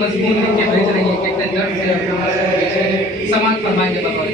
मजबूत लिख के भेज रही है कि कितने दर्द से समाज फरमाएंगे बतौर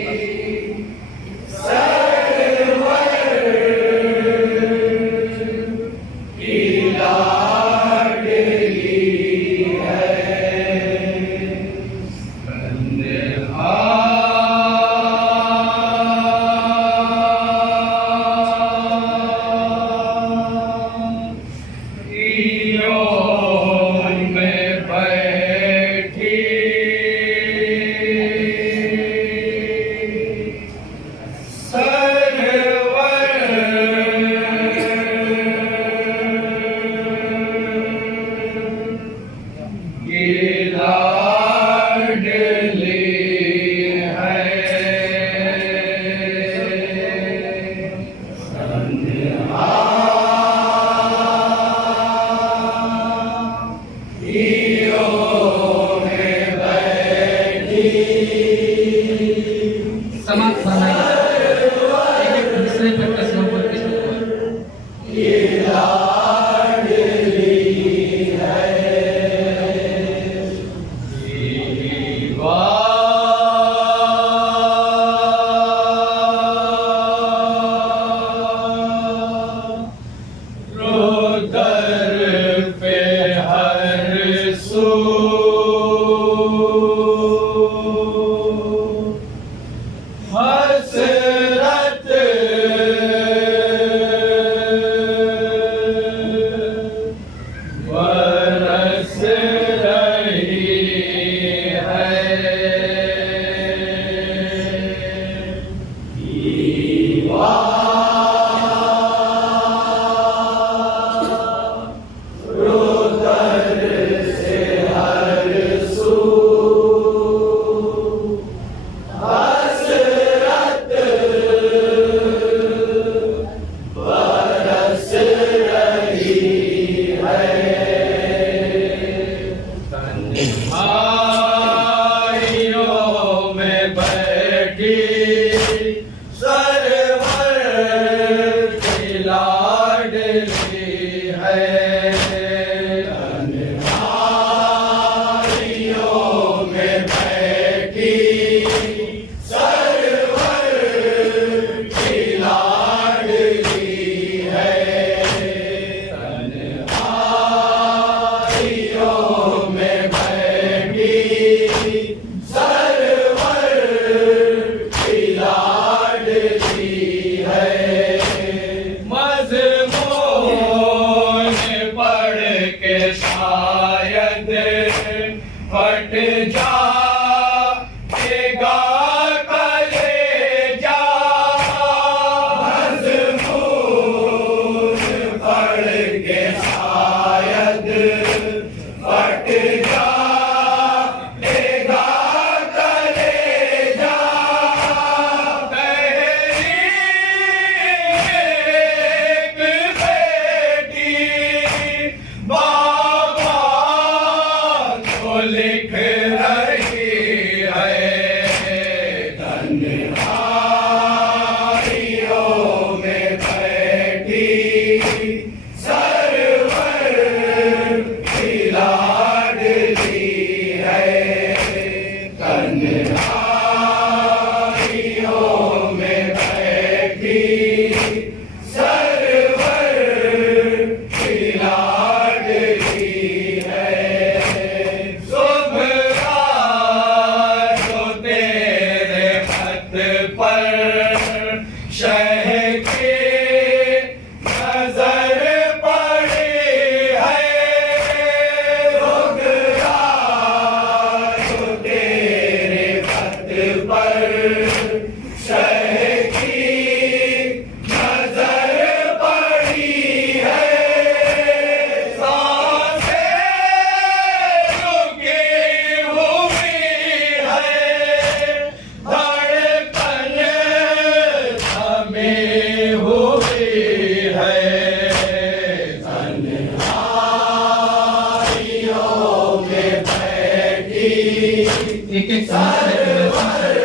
एक एक सरवर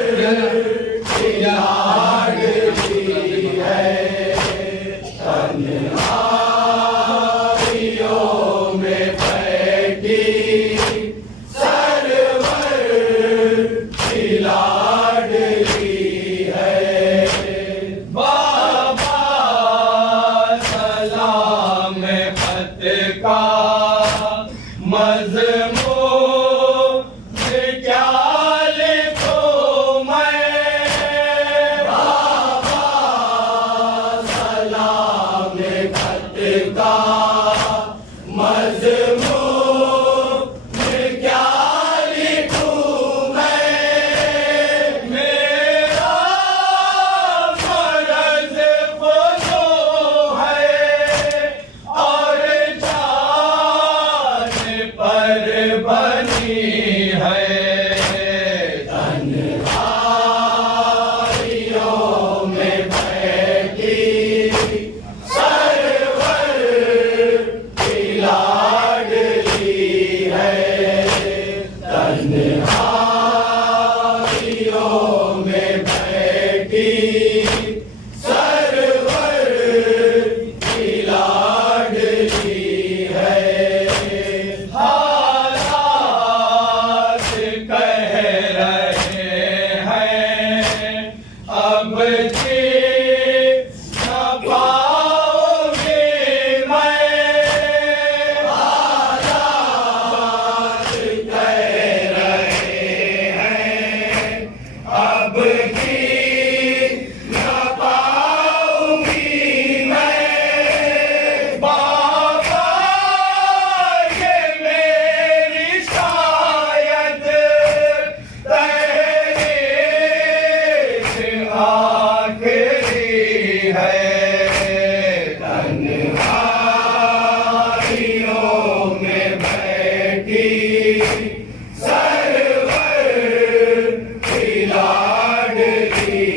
की लाडली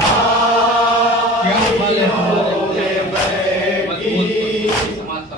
क्या फल है हमारे मजबूत समाज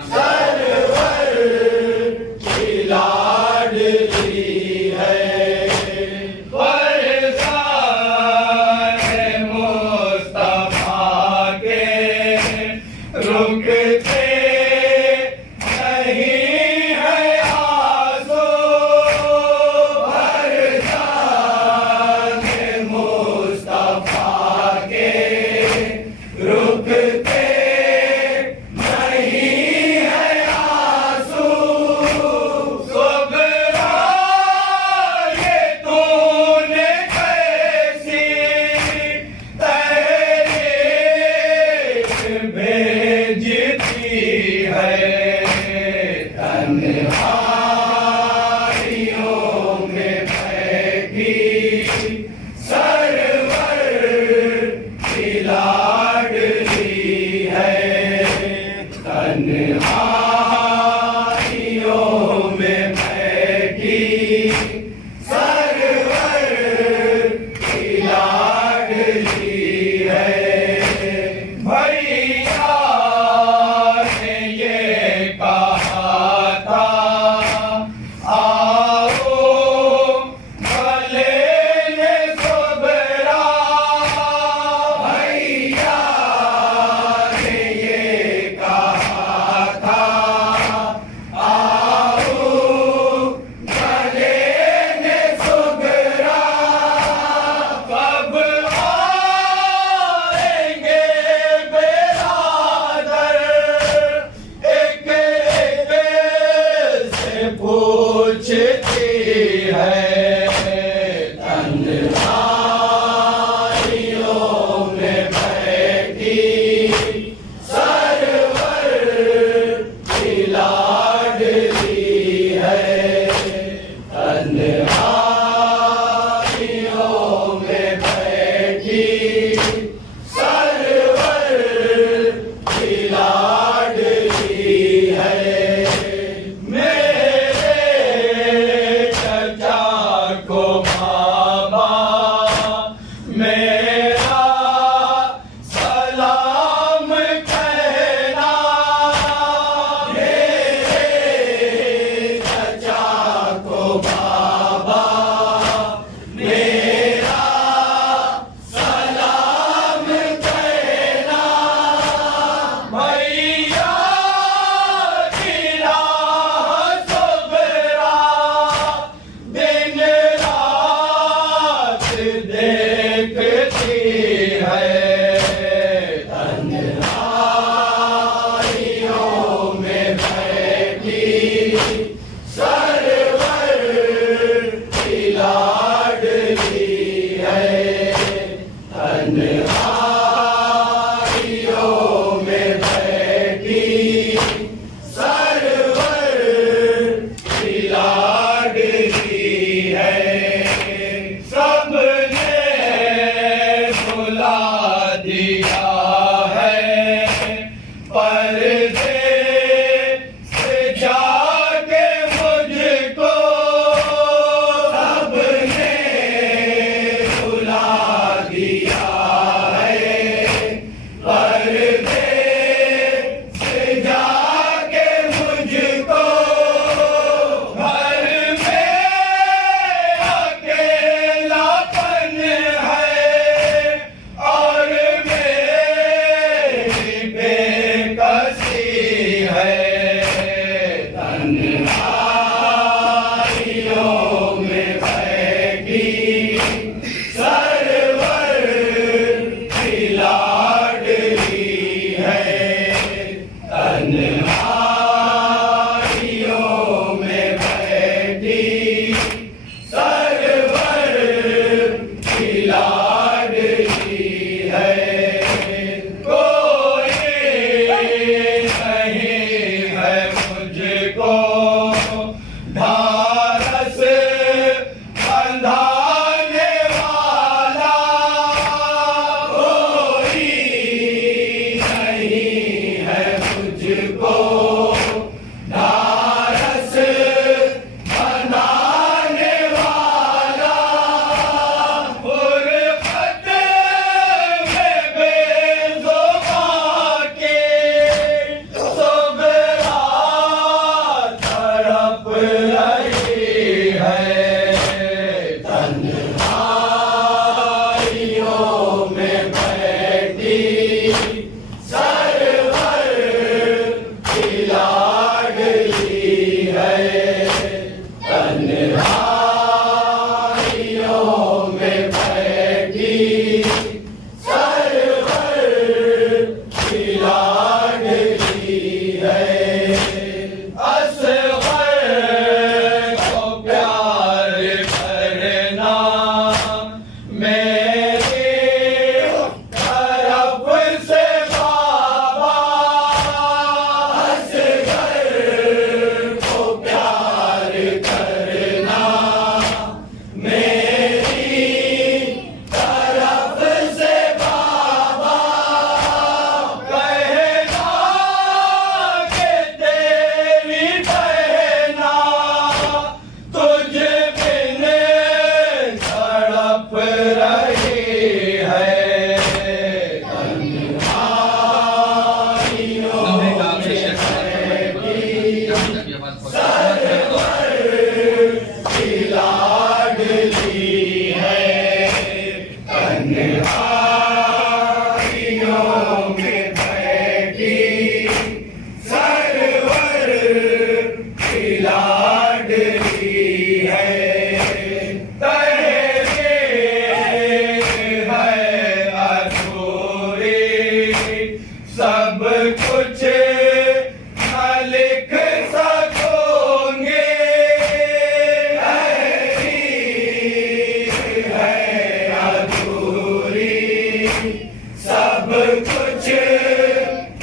कुछ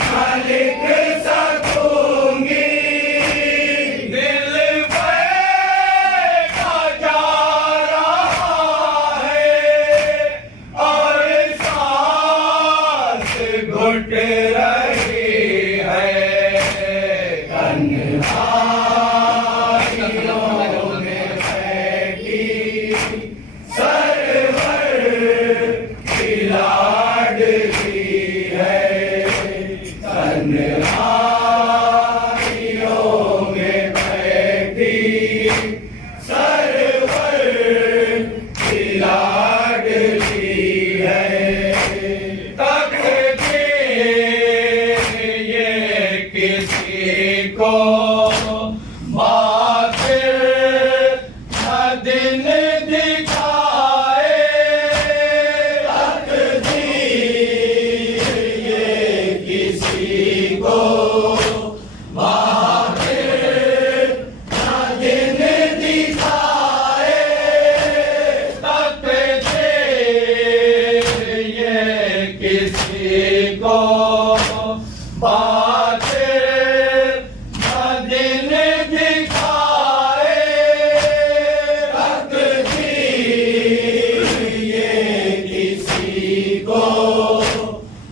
न लिख सकूंगी, दिल बैठा जा रहा है और सांस घुट रही है। कन्हाइयों में बैठी सरवर की लाडली है। कन्हाइयों में बैठी सरवर की लाडली है। तकदीर ये किसी को बातिर न दिन दिखाए। तकदीर ये किसी को बातिर न दिन दिखाए। तकदीर ये किसी को बातिर न दिन दिखाए। तकदीर ये किसी को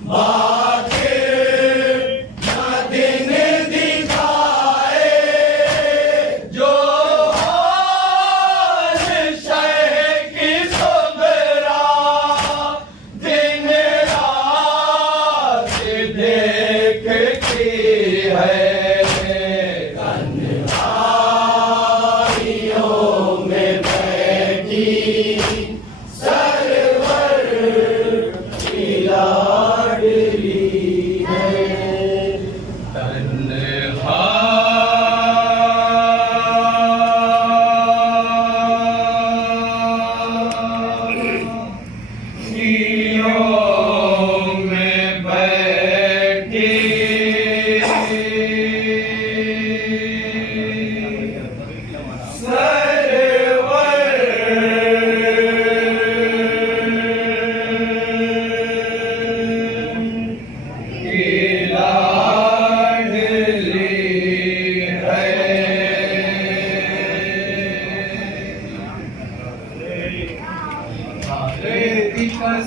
बातिर न दिन दिखाए। जो हाल शह की सुगरा दिन रात देखती है। कन्हाइयों में बैठी सरवर की लाडली है। तन्हाइयों में बैठी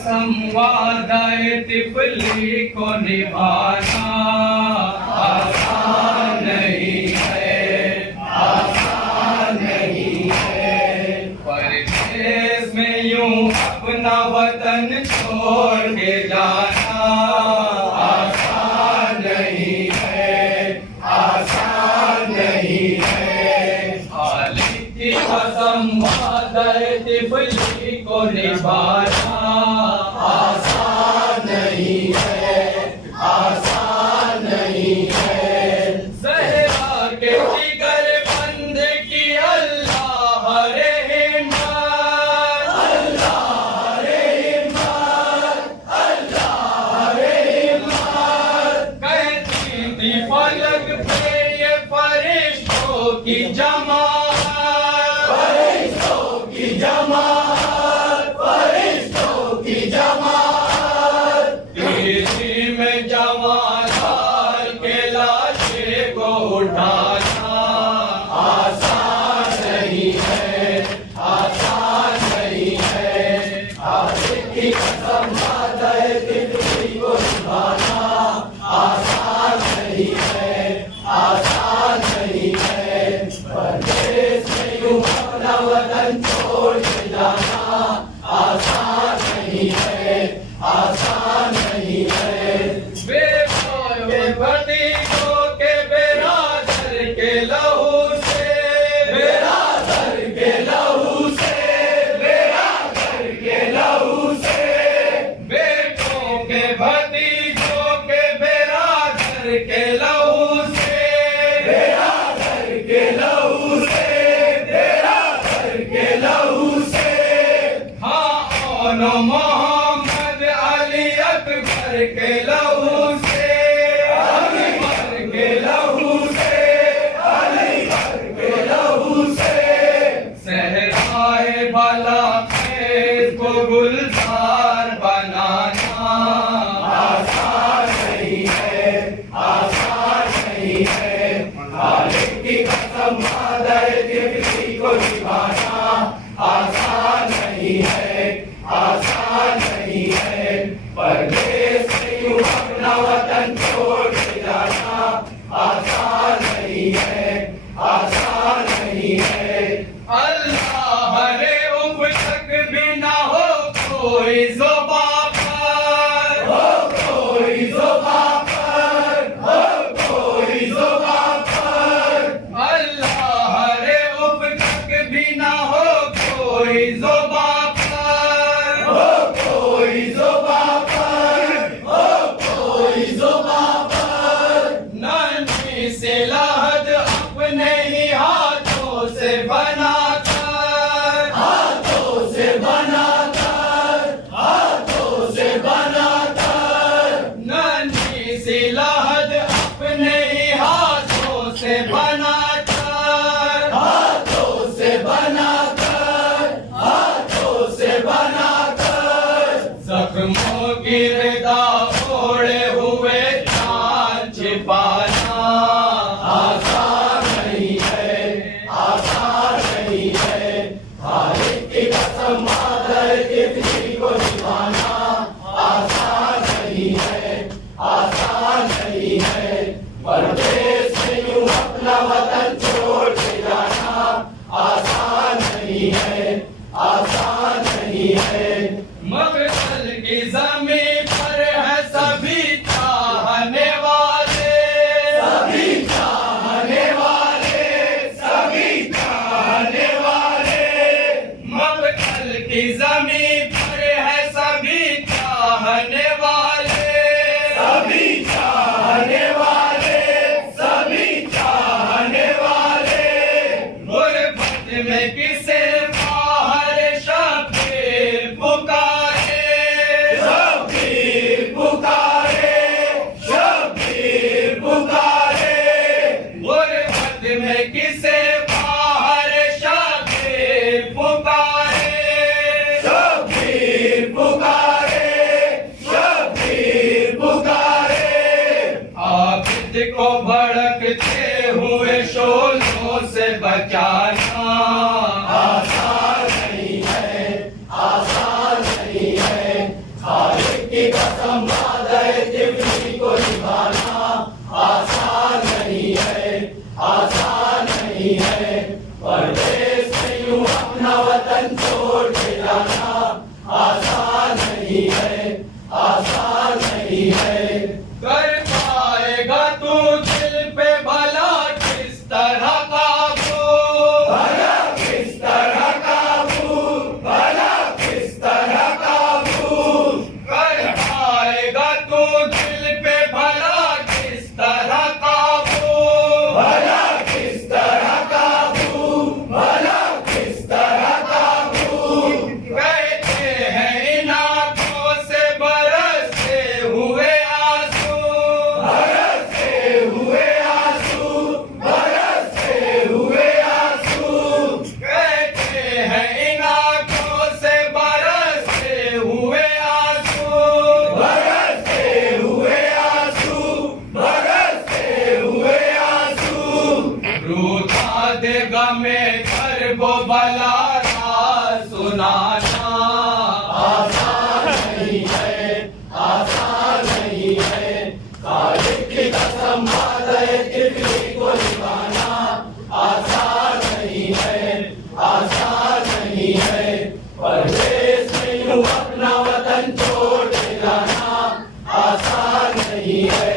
संवादाए तिफली को निभाना आसान नहीं है, आसान नहीं है। परदेश में यूं अपना वतन छोड़ के जाना आसान नहीं है, आसान नहीं है। खालिद की कसम वादाए तिफली को निभाना आसान नहीं है, आसान नहीं है। ज़हरा के जिगर बंद की अल्लाह रहमत, अल्लाह रहमत, अल्लाह रहमत। कहती थी फलक पे ये फरिश्तों की जमात, फरिश्तों की जमात, फरिश्तों की जमात। तेजी में जवानार के लाशे को उठाना आसान नहीं है, आसान नहीं है। आशिक की कसम वादाए तिफली को निभाना आसान नहीं है, आसान नहीं है। परदेश में यूं अपना वतन छोड़ के जाना आसान नहीं है, आसान नहीं है। बेभतीजों के बेरादर के लहू से, बेरादर के लहू से, बेरादर के लहू से। बेटों के भतीजों के बेरादर के लहू से, बेरादर के लहू से, बेरादर के लहू से। हाँ और मोहम्मद अली अकबर के लहू से, अकबर के लहू से, अकबर के लहू से। सहराए भला खेत को गुलजार बनाना अपना वतन छोड़ के जाना आसान नहीं है, आसान नहीं है। अल्लाह रे उफ तक भी ना हो कोई ज़ुबां पर, हो कोई ज़ुबां पर, हो कोई ज़ुबां पर। अल्लाह रे उफ तक भी ना हो कोई ज़ुबां पर, हो कोई ज़ुबां पर, हो कोई ज़ुबां पर। नन्ही सी लहद अपने ही हाथों से बनाकर, हाथों से बनाकर, हाथों से बनाकर। नन्ही सी लहद अपने ही हाथों से बनाकर, हाथों से बनाकर, हाथों से बनाकर। जख्मों की रदा ओढ़े हुए जान छिपाना आसान नहीं है, आसान नहीं है। खालिक की कसम मादर किसी को निभाना आसान नहीं है, आसान नहीं है। परदेश में यूं अपना वतन छोड़ के जाना आसान नहीं है, आसान नहीं है। मकतल की ज़मीन पर है सभी चाहने वाले, सभी चाहने वाले, सभी चाहने वाले। मकतल की ज़मीन पर है सभी चाहने वाले, सभी चाहने वाले, सभी चाहने वाले। गुरबत में किसे बाहर शब्बीर पुकारे, शब्बीर पुकारे, शब्बीर पुकारे। गुरबत में किसे बाहर शब्बीर पुकारे, शब्बीर पुकारे, शब्बीर पुकारे। आबिद को भड़कते हुए शोलों से बचाना आसान नहीं है, आसान नहीं है। खालिक की कसम वादे तिफली को निभाना आसान नहीं है, आसान नहीं है। परदेश में यूं अपना वतन छोड़ के जाना आसान नहीं है, आसान नहीं है। कर पाएगा तू दिल पे भला किस तरह काबू, भला किस तरह काबू, भला किस तरह काबू। कर पाएगा तू दिल पे भला किस तरह काबू, भला किस तरह काबू, भला किस तरह काबू। कहते हैं इन आंखों से बरसते हुए आंसू, बरसते हुए आंसू, बरसते हुए आंसू। कहते हैं इन आंखों से बरसते हुए आंसू, बरसते हुए आंसू, बरसते हुए आंसू। रूठा देगा में कर वो भला राज सुनाना आसान नहीं है, आसान नहीं है। खालिक की कसम वादे तिफली को निभाना आसान नहीं है, आसान नहीं है। परदेश में यूं अपना वतन छोड़ के जाना आसान नहीं है,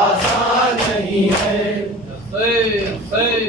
आसान नहीं है। Say,